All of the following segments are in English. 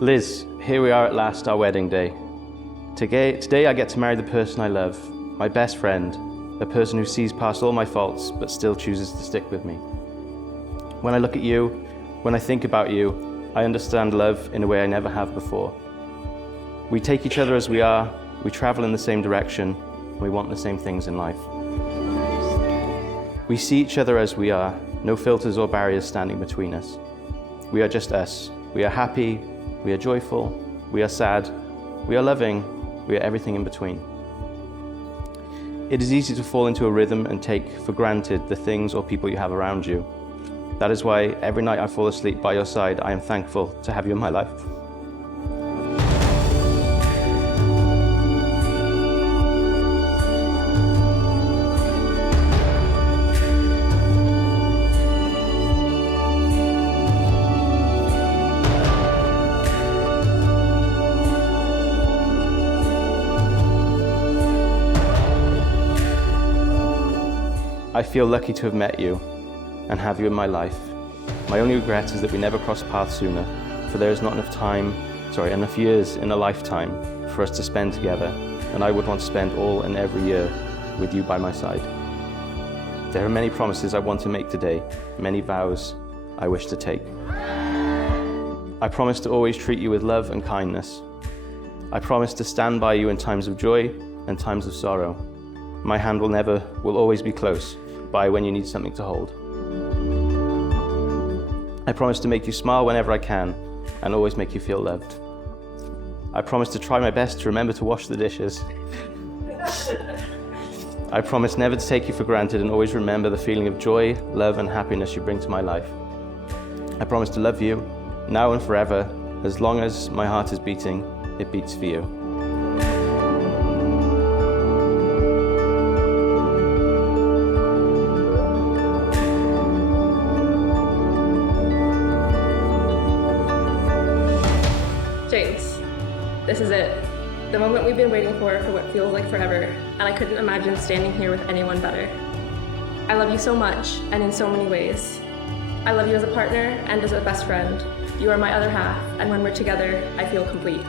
Liz, here we are at last, our wedding day. Today I get to marry the person I love, my best friend, a person who sees past all my faults but still chooses to stick with me. When I look at you, when I think about you, I understand love in a way I never have before. We take each other as we are, we travel in the same direction, and we want the same things in life. We see each other as we are, no filters or barriers standing between us. We are just us. We are happy, we are joyful, we are sad, we are loving, we are everything in between. It is easy to fall into a rhythm and take for granted the things or people you have around you. That is why every night I fall asleep by your side, I am thankful to have you in my life. I feel lucky to have met you and have you in my life. My only regret is that we never crossed paths sooner, for there is not enough years in a lifetime for us to spend together, and I would want to spend all and every year with you by my side. There are many promises I want to make today, many vows I wish to take. I promise to always treat you with love and kindness. I promise to stand by you in times of joy and times of sorrow. My hand will always be close by when you need something to hold. I promise to make you smile whenever I can and always make you feel loved. I promise to try my best to remember to wash the dishes. I promise never to take you for granted and always remember the feeling of joy, love and happiness you bring to my life. I promise to love you now and forever. As long as my heart is beating, it beats for you. James, this is it. The moment we've been waiting for what feels like forever, and I couldn't imagine standing here with anyone better. I love you so much, and in so many ways. I love you as a partner and as a best friend. You are my other half, and when we're together, I feel complete.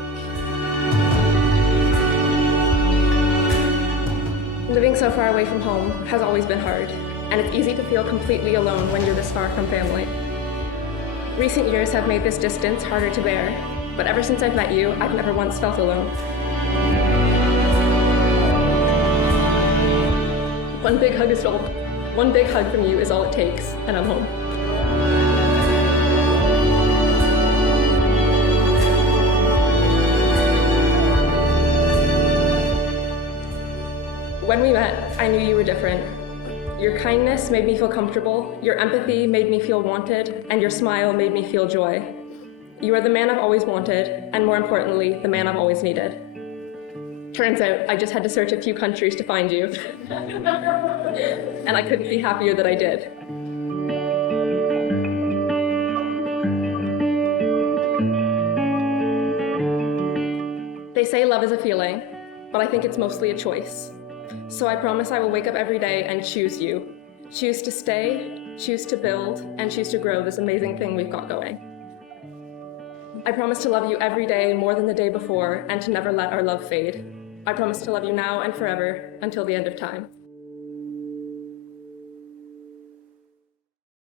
Living so far away from home has always been hard, and it's easy to feel completely alone when you're this far from family. Recent years have made this distance harder to bear, but ever since I've met you, I've never once felt alone. One big hug from you is all it takes, and I'm home. When we met, I knew you were different. Your kindness made me feel comfortable, your empathy made me feel wanted, and your smile made me feel joy. You are the man I've always wanted, and more importantly, the man I've always needed. Turns out, I just had to search a few countries to find you. And I couldn't be happier that I did. They say love is a feeling, but I think it's mostly a choice. So I promise I will wake up every day and choose you. Choose to stay, choose to build, and choose to grow this amazing thing we've got going. I promise to love you every day more than the day before and to never let our love fade. I promise to love you now and forever until the end of time.